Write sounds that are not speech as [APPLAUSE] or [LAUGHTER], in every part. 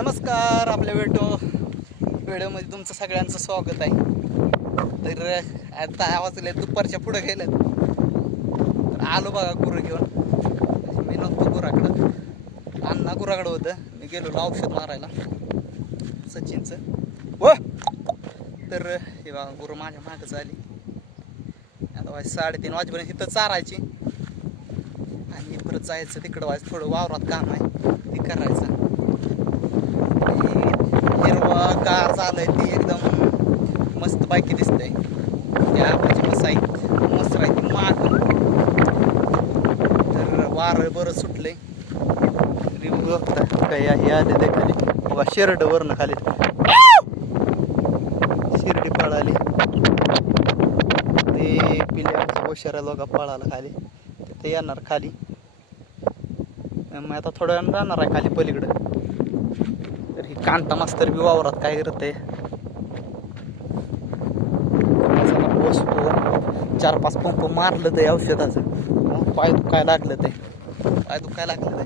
नमस्कार आपल्या व्हिडिओ व्हिडिओमध्ये तुमचं सगळ्यांचं स्वागत आहे. तर आता वाजले दुपारच्या पुढं गेलं तर आलो बघा गुरं घेऊन. मी नव्हतो गुराकडं. अण्णा गुराकडं होतं. मी गेलो औषध मारायला. सचिनचं. व तर हे बघा गुरु माझ्या मागं झाली. आता वाज साडेतीन वाजेपर्यंत इथं चारायची. आणि परत जायचं तिकडं वाज थोडं वावरात काम आहे. ते करायचं हिरवा गार ती एकदम मस्त बायकी दिसतंय त्या म्हणजे मस्त आहे मस्त राहते माग तर वारं बरं सुटलंय. रिव्ह्यू काही हे आले ते खाली. बघा शेरड वरनं खाली. शिर्डी पळाली. ते पिल्या हुशार लोक लोका पळाला खाली. तिथे येणार खाली. मग आता थोड्या वेळानं राहणार आहे खाली पलीकडं. तर ही कांता मास्तर बी वावरात काय करत आहे बसतो. चार पाच पंप मारलं ते औषधाचं. मग पाय दुखाय लागलं ते. पाय दुखाय लागलं ते.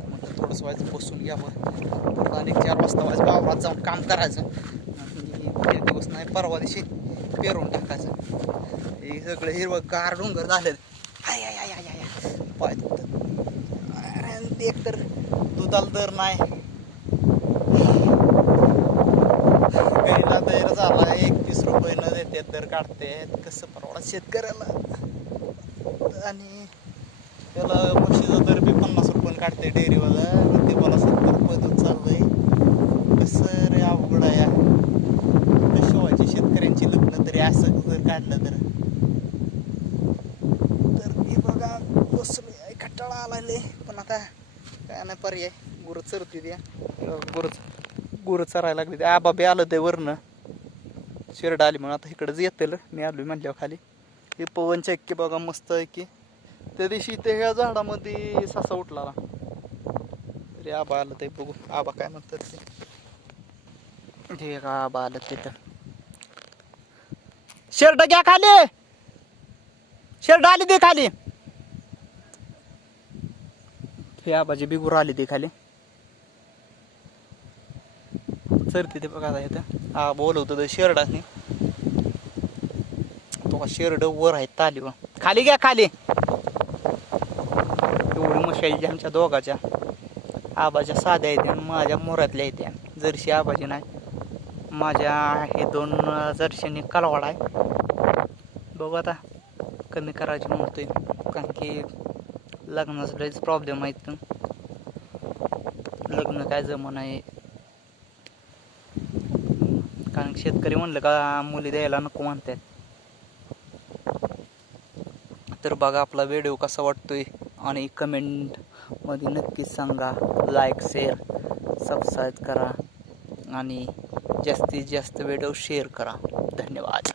म्हटलं थोडंसं व्हायचं बसून घ्यावं परत आणि चार वाजता व्हायचं. वावरात जाऊन काम करायचं. आणि एक दिवस नाही परवा दिवशी पेरून टाकायचं. हे सगळं हिरवं गार डोंगर झालं आय आय आय आय आय पाय दुखत अरे एक तर दुधाला दर नाही. गाईला दर [LAUGHS] झाला एकतीस रुपये न देते दर काढते कसं परवडा शेतकऱ्याला? आणि त्याला म्हशीचा दर बी पन्नास रुपये काढते डेअरीवाला. ते मला सत्तर रुपये दूध चाललंय. कसं रे अवघड आहे. कशी व्हायची शेतकऱ्यांची लग्न तरी असं जर काढलं तर. तर हे बघा बसलोय. कटाळा आलाय पण आता काय नाही पर्याय. गुरं चरते त्या. गुरं गुरं चरायला लागली. ते आबाबे आलं ते वरनं. शिरड आली म्हणून आता इकडंच येतेल. मी आलो म्हणल्यावर खाली. हे पवन चक्की बघा मस्त आहे की. त्या दिवशी ते ह्या झाडामध्ये ससा उठला तरी आबा आलं ते बघू. आबा काय म्हणतात ते. ते का आबा आलं तिथं. शर्ट घ्या खाली. शर्ट आली ते खाली. हे आबाजी बिगुर आली ते खाली. चरते ते बघा आता इथं. हा बोलवतो ते शेरडाने तो का शेरड वर आहे ताली खाली घ्या खाली. एवढी मशाली आमच्या दोघाच्या. आबाच्या साध्या आहेत आणि माझ्या मोरातल्या आहेत जर्शी आबाजी नाही. माझ्या हे दोन जर्शीनी कालवाड आहे. बघू आता कमी करायची म्हणतोय. कारण की लग्नाचा लयच प्रॉब्लेम आहेत. लग्न काय जमा आहे. कारण शेतकरी म्हणलं का मुली द्यायला नको म्हणतात. तर बघा आपला व्हिडिओ कसा वाटतोय आणि कमेंटमध्ये नक्कीच सांगा. लाईक शेअर सबस्क्राईब करा आणि जास्तीत जास्त व्हिडिओ शेअर करा. धन्यवाद.